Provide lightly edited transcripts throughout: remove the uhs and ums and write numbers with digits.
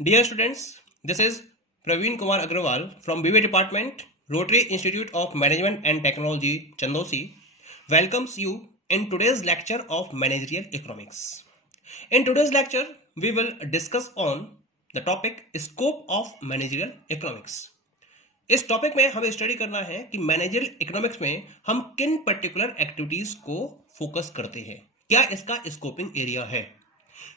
Dear students, this is Praveen Kumar Agrawal from BBA Department, Rotary Institute of Management and Technology, Chandosi, welcomes you in today's lecture of Managerial Economics. In today's lecture, we will discuss on the topic Scope of Managerial Economics. इस topic में हमें study करना है कि managerial economics में हम किन particular activities को फोकस करते हैं, क्या इसका स्कोपिंग एरिया है।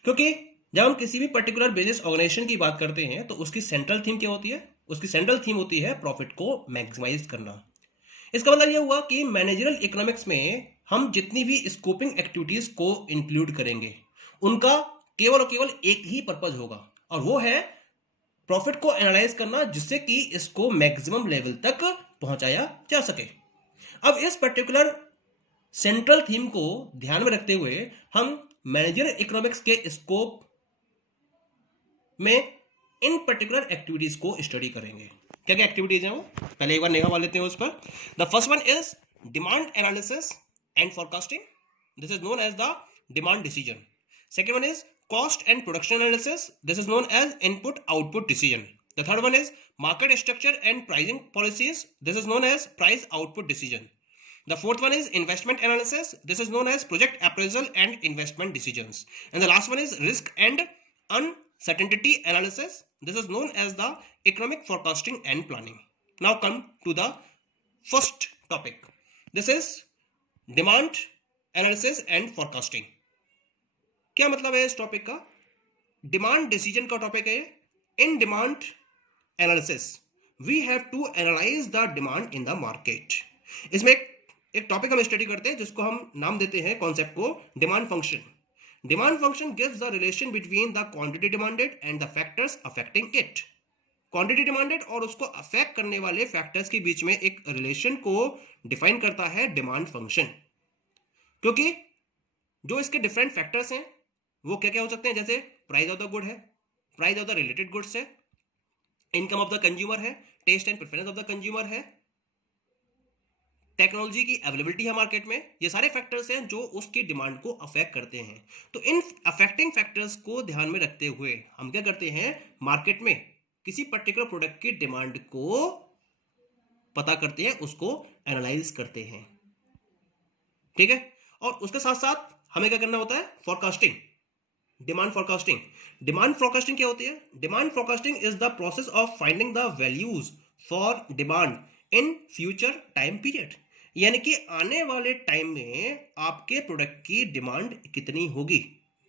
क्योंकि जब हम किसी भी पर्टिकुलर बिजनेस ऑर्गेनाइजेशन की बात करते हैं तो उसकी सेंट्रल थीम क्या होती है? उसकी सेंट्रल थीम होती है प्रॉफिट को मैक्सिमाइज करना। इसका मतलब यह हुआ कि मैनेजरियल इकोनॉमिक्स में हम जितनी भी स्कोपिंग एक्टिविटीज को इंक्लूड करेंगे उनका केवल और केवल एक ही पर्पज होगा, और वो है प्रॉफिट को एनालाइज करना, जिससे कि इसको मैक्सिमम लेवल तक पहुंचाया जा सके। अब इस पर्टिकुलर सेंट्रल थीम को ध्यान में रखते हुए हम मैनेजरियल इकोनॉमिक्स के स्कोप में इन पर्टिकुलर एक्टिविटीज को स्टडी करेंगे। क्या क्या एक्टिविटीज हैं वो पहले एक बार निगाह डाल लेते हैं उस पर। The first one is demand analysis and forecasting, this is known as the demand decision. Second one is cost and production analysis, this is known as input output decision. The third one is market structure and pricing policies, this is known as price output decision. The fourth one is investment analysis, this is known as project appraisal and investment decisions. And the last one is risk and uncertainty analysis, this is known as the economic forecasting and planning. Now come to the first topic, this is demand analysis and forecasting. क्या मतलब है इस topic का? Demand decision का topic है। In demand analysis we have to analyse the demand in the market. इसमें एक topic हम स्टडी करते हैं जिसको हम नाम देते हैं कॉन्सेप्ट को demand function. Demand function gives the relation between the quantity demanded and the factors affecting it. Quantity demanded और उसको अफेक्ट करने वाले फैक्टर्स के बीच में एक रिलेशन को डिफाइन करता है डिमांड फंक्शन। क्योंकि जो इसके डिफरेंट फैक्टर्स हैं वो क्या क्या हो सकते हैं, जैसे प्राइस ऑफ द गुड है, price of the related goods है, इनकम ऑफ द कंज्यूमर है, taste and preference of the consumer है, टेक्नोलॉजी की अवेलेबिलिटी है मार्केट में। ये सारे फैक्टर्स हैं जो उसकी डिमांड को अफेक्ट करते हैं। तो इन अफेक्टिंग फैक्टर्स को ध्यान में रखते हुए हम क्या करते हैं, मार्केट में किसी पर्टिकुलर प्रोडक्ट की डिमांड को पता करते हैं, उसको एनालाइज करते हैं। ठीक है, और उसके साथ साथ हमें क्या करना होता है, forecasting, demand forecasting. Demand forecasting क्या होती है? Demand forecasting is the process of finding the values for demand in future time period. यानी कि आने वाले टाइम में आपके प्रोडक्ट की डिमांड कितनी होगी,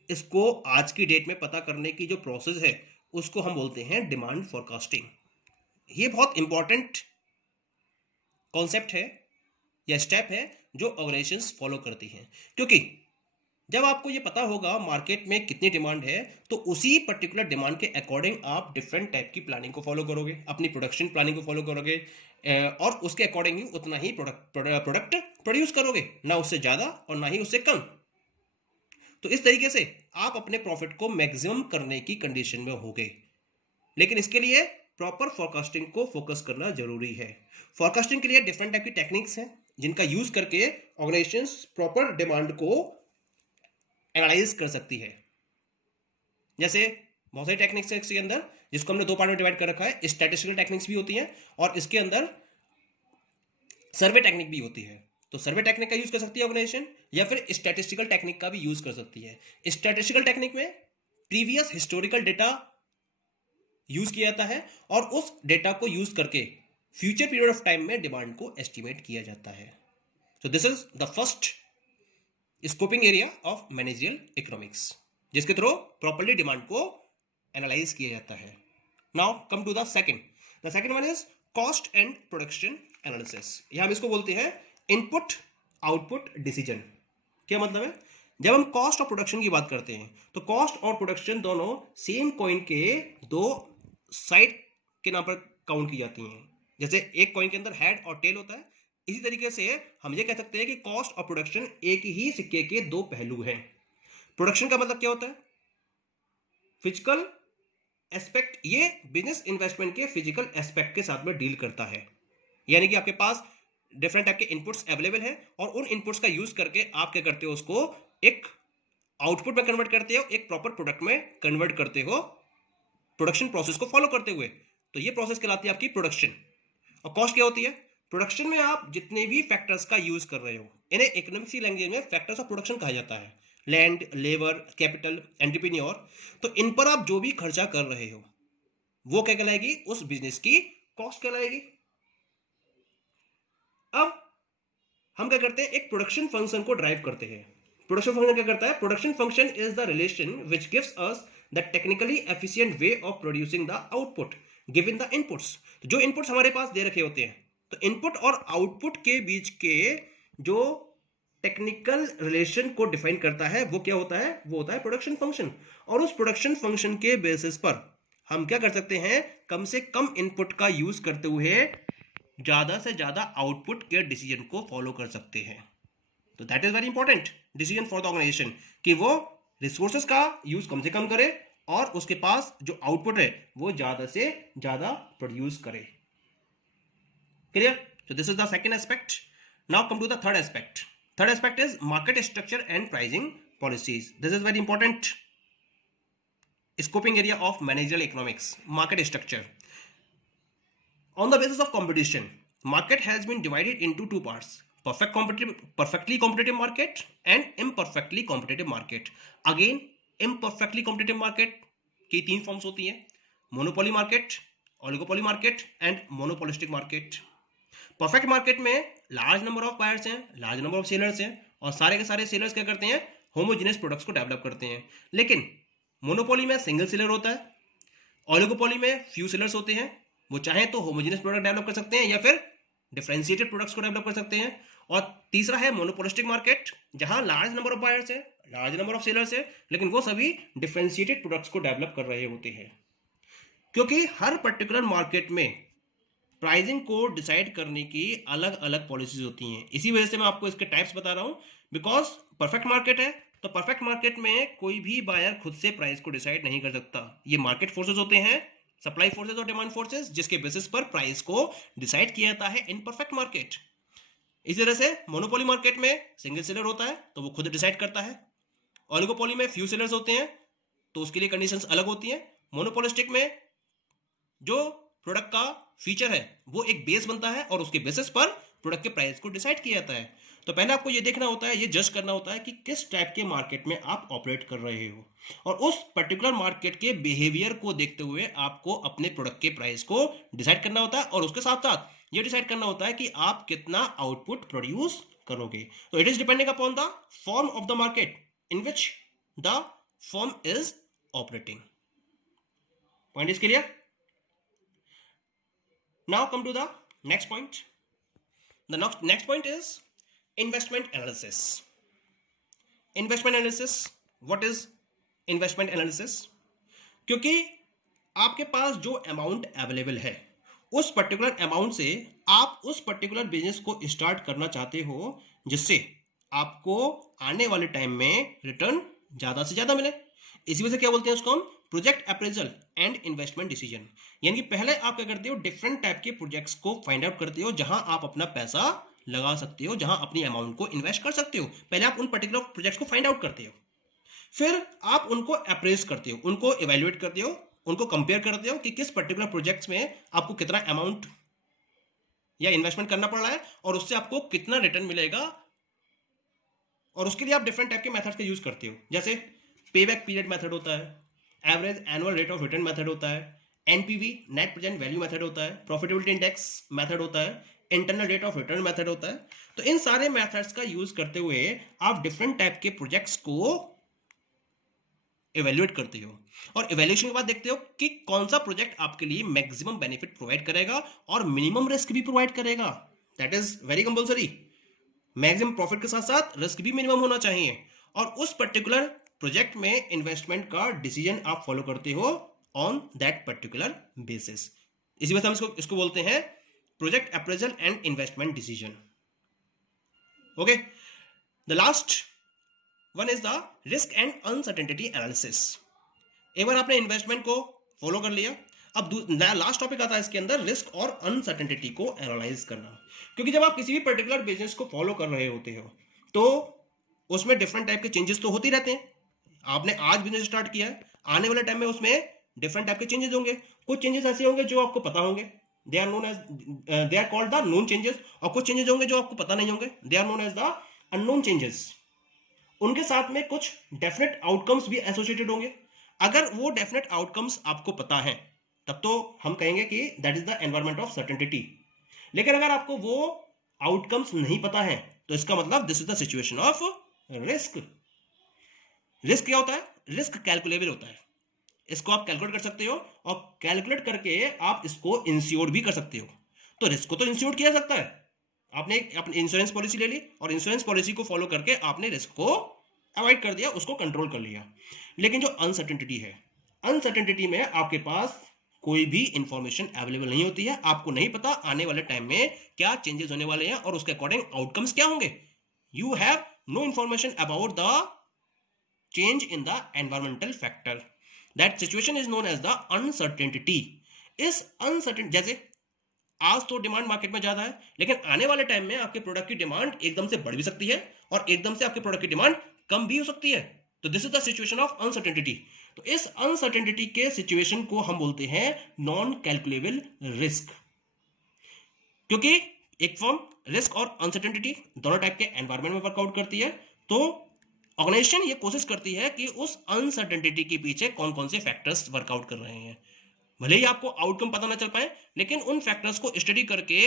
इसको आज की डेट में पता करने की जो प्रोसेस है उसको हम बोलते हैं डिमांड फोरकास्टिंग। ये बहुत इंपॉर्टेंट कॉन्सेप्ट है या स्टेप है जो ऑर्गेनाइजेशंस फॉलो करती हैं। क्योंकि जब आपको ये पता होगा मार्केट में कितनी डिमांड है तो उसी पर्टिकुलर डिमांड के अकॉर्डिंग आप डिफरेंट टाइप की प्लानिंग को फॉलो करोगे, अपनी प्रोडक्शन प्लानिंग को फॉलो करोगे, और उसके अकॉर्डिंग ही उतना ही प्रोडक्ट प्रोड्यूस करोगे, ना उससे ज़्यादा और ना ही उससे कम। तो इस तरीके से आप अपने प्रॉफिट को मैक्सिमम करने की कंडीशन में होगे। लेकिन इसके लिए प्रॉपर फोरकास्टिंग को फोकस करना जरूरी है। फोरकास्टिंग के लिए डिफरेंट टाइप की टेक्निक्स हैं जिनका यूज करके ऑर्गेनाइजेशंस प्रॉपर डिमांड को एनालाइज कर सकती है। जैसे बहुत सारी टेक्निक्स है इसके अंदर, जिसको हमने दो पार्ट में डिवाइड कर रखा है। स्टैटिस्टिकल टेक्निक्स भी होती हैं और इसके अंदर सर्वे टेक्निक भी होती है। तो सर्वे टेक्निक का यूज कर सकती है ऑर्गेनाइजेशन, या फिर स्टैटिस्टिकल टेक्निक का भी यूज कर सकती है। स्टैटिस्टिकल टेक्निक में प्रीवियस हिस्टोरिकल डेटा यूज किया जाता है और उस डेटा को यूज करके फ्यूचर पीरियड ऑफ टाइम में डिमांड को एस्टिमेट किया जाता है। So this is the first scoping area of managerial economics, जिसके थ्रू प्रॉपर्ली डिमांड को एनालाइज किया जाता है। Now come to the second one is cost and production analysis. यहां हम इसको बोलते हैं इनपुट आउटपुट डिसीजन। क्या मतलब है? जब हम कॉस्ट और प्रोडक्शन की बात करते हैं तो कॉस्ट और प्रोडक्शन दोनों सेम कॉइन के दो साइड के नाम पर काउंट की जाती हैं। जैसे एक कॉइन के अंदर हेड और टेल होता है, इसी तरीके से हम ये कह सकते हैं कि कॉस्ट और प्रोडक्शन एक ही सिक्के के दो पहलू हैं। प्रोडक्शन का मतलब क्या होता है? फिजिकल एस्पेक्ट, ये बिजनेस इन्वेस्टमेंट के फिजिकल एस्पेक्ट के साथ में डील करता है। यानी कि आपके पास डिफरेंट टाइप के इनपुट्स अवेलेबल है और उन इनपुट्स का यूज करके आप क्या करते हो, उसको एक आउटपुट में कन्वर्ट करते हो, एक प्रॉपर प्रोडक्ट में कन्वर्ट करते हो प्रोडक्शन प्रोसेस को फॉलो करते हुए। तो ये प्रोसेस कहलाती है आपकी प्रोडक्शन। और कॉस्ट क्या होती है? प्रोडक्शन में आप जितने भी फैक्टर्स का यूज कर रहे हो, इन्हें इकोनॉमिक्स की लैंग्वेज में फैक्टर्स ऑफ प्रोडक्शन कहा जाता है। लैंड, लेबर, कैपिटल, एंटरप्रेन्योर, तो इन पर आप जो भी खर्चा कर रहे हो वो क्या कहलाएगी? उस बिजनेस की कॉस्ट कहलाएगी। अब हम क्या करते हैं? एक प्रोडक्शन फंक्शन को ड्राइव करते हैं। प्रोडक्शन फंक्शन क्या करता है? Production function is the relation which gives us the technically efficient way of producing the output given the inputs. जो इनपुट्स हमारे पास दे रखे होते हैं, तो इनपुट और आउटपुट के बीच के जो टेक्निकल रिलेशन को डिफाइन करता है वो क्या होता है? वो होता है प्रोडक्शन फंक्शन। और उस प्रोडक्शन फंक्शन के बेसिस पर हम क्या कर सकते हैं? कम से कम इनपुट का यूज करते हुए ज्यादा से ज्यादा आउटपुट के डिसीजन को फॉलो कर सकते हैं। तो that is very important decision for the organisation कि वो रिसोर्सेज का यूज कम से कम करे और उसके पास जो आउटपुट है वो ज्यादा से ज्यादा प्रोड्यूस करे। Clear? So this is the second aspect. Now come to the third aspect. Third aspect is market structure and pricing policies. This is very important scoping area of managerial economics. Market structure. On the basis of competition, market has been divided into two parts: perfectly competitive market and imperfectly competitive market. Again, imperfectly competitive market की तीन forms होती हैं: monopoly market, oligopoly market and monopolistic market. Perfect market में large number of buyers हैं, large number of sellers हैं, और सारे के सारे सेलर्स क्या करते हैं? होमोजेनियस प्रोडक्ट्स को डेवलप करते हैं। लेकिन मोनोपोली में सिंगल सेलर होता है, ओलिगोपोली में फ्यू सेलर्स होते हैं। वो चाहे तो होमोजेनियस प्रोडक्ट डेवलप कर सकते हैं या फिर डिफरेंशिएटेड प्रोडक्ट्स को डेवलप कर सकते हैं। और तीसरा है मोनोपोलिस्टिक मार्केट, जहां लार्ज नंबर ऑफ बायर्स है, लार्ज नंबर ऑफ सेलर्स है, लेकिन वो सभी डिफरेंशिएटेड प्रोडक्ट्स को डेवलप कर रहे होते हैं। क्योंकि हर पर्टिकुलर मार्केट में प्राइसिंग को डिसाइड करने की अलग अलग पॉलिसीज होती हैं। इसी वजह से मैं आपको इसके टाइप्स बता रहा हूं। बिकॉज परफेक्ट मार्केट है, तो परफेक्ट मार्केट में कोई भी बायर खुद से प्राइस को डिसाइड नहीं कर सकता। ये मार्केट फोर्सेस होते हैं, सप्लाई फोर्सेस और डिमांड फोर्सेस, जिसके बेसिस पर प्राइस को डिसाइड किया जाता है इन परफेक्ट मार्केट। इसी तरह से मोनोपोली मार्केट में सिंगल सेलर होता है तो वो खुद डिसाइड करता है। ओलिगोपोली में फ्यू सेलर्स होते हैं तो उसके लिए कंडीशंस अलग होती हैं। मोनोपोलिस्टिक में जो प्रोडक्ट का फीचर है वो एक बेस बनता है और उसके बेसिस पर प्रोडक्ट के प्राइस को डिसाइड किया जाता है। तो पहले आपको ये देखना होता है, ये जज करना होता है कि किस टाइप के मार्केट में आप ऑपरेट कर रहे हो, और उस पर्टिकुलर मार्केट के बिहेवियर को देखते हुए आपको अपने प्रोडक्ट के प्राइस को डिसाइड करना होता है। और उसके साथ साथ ये डिसाइड करना होता है कि आप कितना आउटपुट प्रोड्यूस करोगे। तो it is depending upon the form of the market in which the firm is operating. Point is clear? Now come to the next point. The next point is investment analysis. Investment analysis. What is investment analysis? क्योंकि आपके पास जो amount available है, उस particular amount से आप उस particular business को start करना चाहते हो जिससे आपको आने वाले टाइम में रिटर्न ज्यादा से ज्यादा मिले। इसी वजह से क्या बोलते हैं उसको हम? Project appraisal and investment decision. यानी कि पहले आप क्या करते हो? डिफरेंट टाइप के प्रोजेक्ट्स को फाइंड आउट करते हो जहां आप अपना पैसा लगा सकते हो, जहां अपनी अमाउंट को इन्वेस्ट कर सकते हो। पहले आप उन पर्टिकुलर प्रोजेक्ट्स को फाइंड आउट करते हो, फिर आप उनको अप्रेज करते हो, उनको इवेल्युएट करते हो, उनको कंपेयर करते हो कि किस पर्टिकुलर प्रोजेक्ट्स में आपको कितना अमाउंट या इन्वेस्टमेंट करना पड़ रहा है और उससे आपको कितना रिटर्न मिलेगा। और उसके लिए आप डिफरेंट टाइप के मेथड्स का यूज करते हो, जैसे पेबैक पीरियड मेथड होता है, average annual rate of return method होता है, NPV net present value method होता है, प्रॉफिटेबिलिटी इंडेक्स मेथड होता है, internal rate of return method होता है। तो इन सारे मेथड्स का यूज करते हुए आप डिफरेंट टाइप के प्रोजेक्ट्स को इवेल्युएट करते हो और इवेल्युएशन के बाद देखते हो कि कौन सा प्रोजेक्ट आपके लिए मैक्सिमम बेनिफिट प्रोवाइड करेगा और मिनिमम रिस्क भी प्रोवाइड करेगा। That is very compulsory. Maximum profit के साथ साथ रिस्क भी मिनिमम होना चाहिए, और उस पर्टिकुलर प्रोजेक्ट में इन्वेस्टमेंट का डिसीजन आप फॉलो करते हो ऑन दैट पर्टिकुलर बेसिस। इसी वजह से हम इसको बोलते हैं project appraisal and investment decision. Okay, the last one is the risk and uncertainty analysis. एक बार आपने इन्वेस्टमेंट को फॉलो कर लिया, अब लास्ट टॉपिक आता है इसके अंदर रिस्क और अनसर्टेनिटी को एनालाइज करना। क्योंकि जब आप किसी भी पर्टिकुलर बिजनेस को फॉलो कर रहे होते हो तो उसमें डिफरेंट टाइप के चेंजेस तो होते ही रहते हैं। आपने आज बिजनेस स्टार्ट किया है, आने वाले टाइम में उसमें डिफरेंट टाइप के चेंजेस होंगे। कुछ चेंजेस ऐसे होंगे जो आपको पता होंगे, they are known as they are called the known changes, और कुछ चेंजेस होंगे जो आपको पता नहीं होंगे, they are known as the unknown changes. उनके साथ में कुछ डेफिनेट आउटकम्स भी एसोसिएटेड होंगे। अगर वो डेफिनेट आउटकम्स आपको पता है तब तो हम कहेंगे कि that is the environment of certainty. लेकिन अगर आपको वो आउटकम्स नहीं पता है तो इसका मतलब this is the situation of risk. Risk क्या होता है? रिस्क कैलकुलेबल होता है, इसको आप कैलकुलेट कर सकते हो और कैलकुलेट करके आप इसको इंश्योर भी कर सकते हो। तो रिस्क को तो इंश्योर किया जा सकता है, आपने अपनी इंश्योरेंस पॉलिसी ले ली और इंश्योरेंस पॉलिसी को फॉलो करके आपने रिस्क को अवॉइड कर दिया, उसको कंट्रोल कर लिया। लेकिन जो अनसर्टेनिटी है, अनसर्टेनिटी में आपके पास कोई भी इंफॉर्मेशन अवेलेबल नहीं होती है, आपको नहीं पता आने वाले टाइम में क्या चेंजेस होने वाले हैं और उसके अकॉर्डिंग आउटकम्स क्या होंगे। You have no information about the change in the environmental factor. That situation is known as the uncertainty. इस अनसर्टेन, जैसे आज तो डिमांड मार्केट में ज्यादा है लेकिन आने वाले टाइम में आपके प्रोडक्ट की डिमांड एकदम से बढ़ भी सकती है और एकदम से आपके प्रोडक्ट की डिमांड कम भी हो सकती है। तो this is the situation of uncertainty. तो इस अनसर्टेनिटी के सिचुएशन को हम बोलते हैं नॉन कैलकुलेबल रिस्क, क्योंकि एक फॉर्म रिस्क और अनसर्टेनिटी दोनों टाइप के एनवायरमेंट में वर्कआउट करती है। तो ऑर्गेनाइजेशन ये कोशिश करती है कि उस अनसर्टेनिटी के पीछे कौन कौन से फैक्टर्स वर्कआउट कर रहे हैं। भले ही आपको आउटकम पता ना चल पाए लेकिन उन फैक्टर्स को स्टडी करके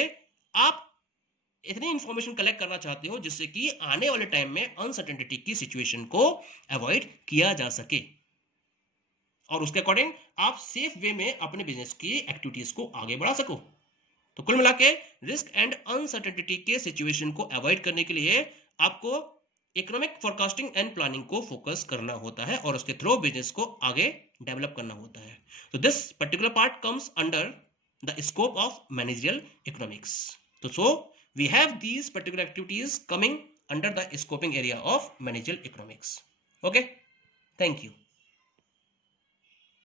आप इतनी इंफॉर्मेशन कलेक्ट करना चाहते हो जिससे कि आने वाले टाइम में अनसर्टेनिटी की सिचुएशन को अवॉइड किया जा सके और उसके अकॉर्डिंग आप सेफ वे में अपने बिजनेस की एक्टिविटीज को आगे बढ़ा सको। तो कुल मिला के रिस्क एंड अनसर्टेनिटी के सिचुएशन को अवॉइड करने के लिए आपको इकोनॉमिक फोरकास्टिंग एंड प्लानिंग को फोकस करना होता है और उसके थ्रू बिजनेस को आगे डेवलप करना होता है। तो this particular part comes under the scope of managerial economics. तो so we have these particular activities coming under the scoping area of managerial economics. Okay, thank you.